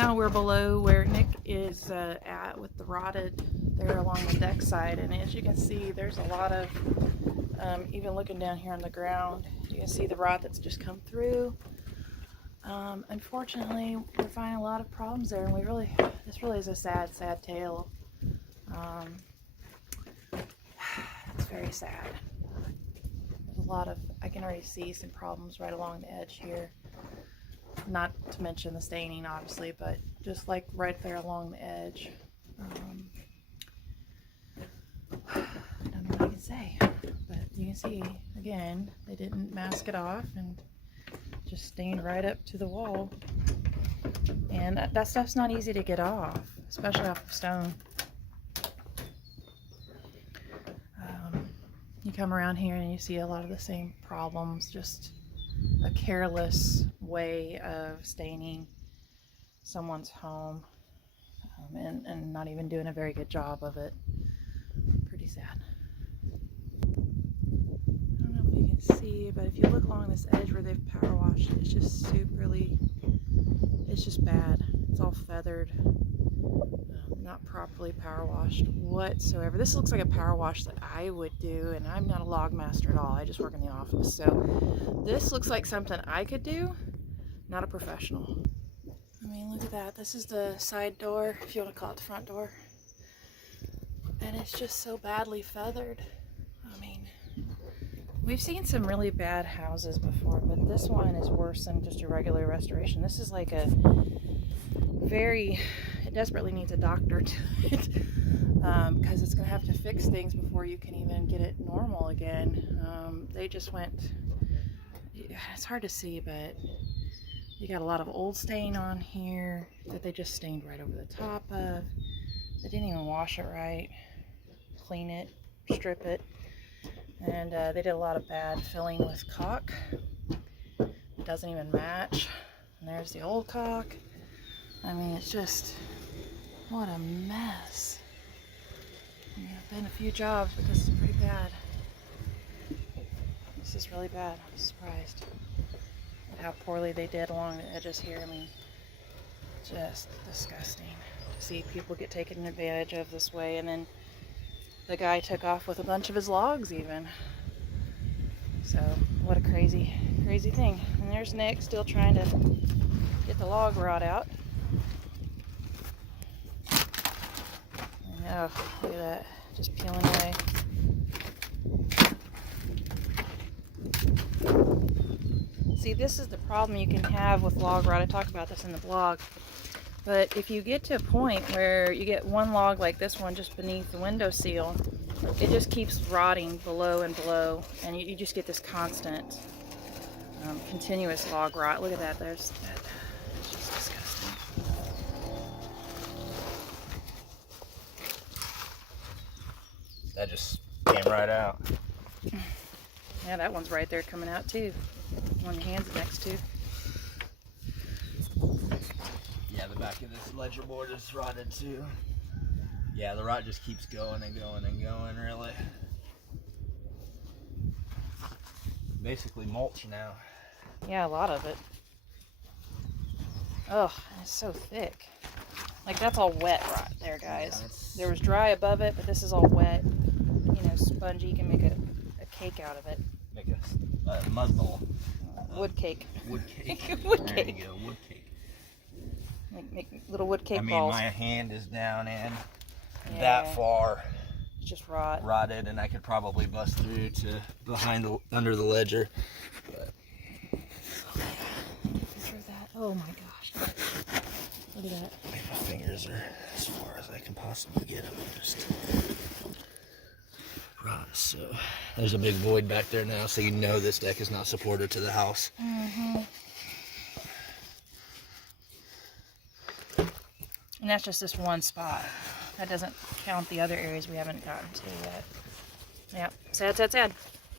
Now we're below where Nick is at with the rotted there along the deck side, and as you can see, there's a lot of, even looking down here on the ground, you can see the rot that's just come through. Unfortunately, we're finding a lot of problems there, and this really is a sad, sad tale. It's very sad. There's a lot of, I can already see some problems right along the edge here. Not to mention the staining, obviously, but just like right there along the edge. I don't know what I can say, but you can see, again, they didn't mask it off and just stained right up to the wall. And that stuff's not easy to get off, especially off of stone. You come around here and you see a lot of the same problems, just a careless way of staining someone's home, and not even doing a very good job of it. Pretty sad. I don't know if you can see, but if you look along this edge where they've power washed, it's just it's just bad. It's all feathered, not properly power washed whatsoever. This looks like a power wash that I would do, and I'm not a log master at all. I just work in the office, so this looks like something I could do, not a professional. I mean, look at that. This is the side door, if you want to call it the front door, and it's just so badly feathered. I mean, we've seen some really bad houses before, but this one is worse than just a regular restoration. This is like a it desperately needs a doctor to it, because it's going to have to fix things before you can even get it normal again. They just went, it's hard to see, but you got a lot of old stain on here that they just stained right over the top of. They didn't even wash it right, clean it, strip it, and they did a lot of bad filling with caulk. It doesn't even match. And there's the old caulk. I mean, it's just, what a mess. I mean, I've been a few jobs, but this is pretty bad. This is really bad. I'm surprised at how poorly they did along the edges here. I mean, just disgusting to see people get taken advantage of this way. And then the guy took off with a bunch of his logs even. So, what a crazy, crazy thing. And there's Nick still trying to get the log rot out. Oh, look at that, just peeling away. See, this is the problem you can have with log rot. I talk about this in the blog. But if you get to a point where you get one log like this one just beneath the window seal, it just keeps rotting below and below, and you just get this constant, continuous log rot. Look at that, there's that. It's just disgusting. That just came right out. Yeah, that one's right there coming out too. One your hand's next to. Yeah, the back of this ledger board is rotted too. Yeah, the rot just keeps going and going and going, really. Basically mulch now. Yeah, a lot of it. Oh, it's so thick. Like, that's all wet rot there, guys. Yeah, there was dry above it, but this is all wet. You know, spongy. You can make a cake out of it. Make a mud ball. Wood cake. Wood cake. Wood there cake. you go, wood cake. Make little wood cake I mean, balls. my hand is down in Yeah. that far. It's just rot. Rotted, and I could probably bust through to under the ledger. But Picture of that. Oh my gosh. Look at that. my fingers are as far as I can possibly get them. Just rot. So there's a big void back there now, so you know this deck is not supported to the house. And that's just this one spot. That doesn't count the other areas we haven't gotten to yet. Yeah, sad, sad, sad.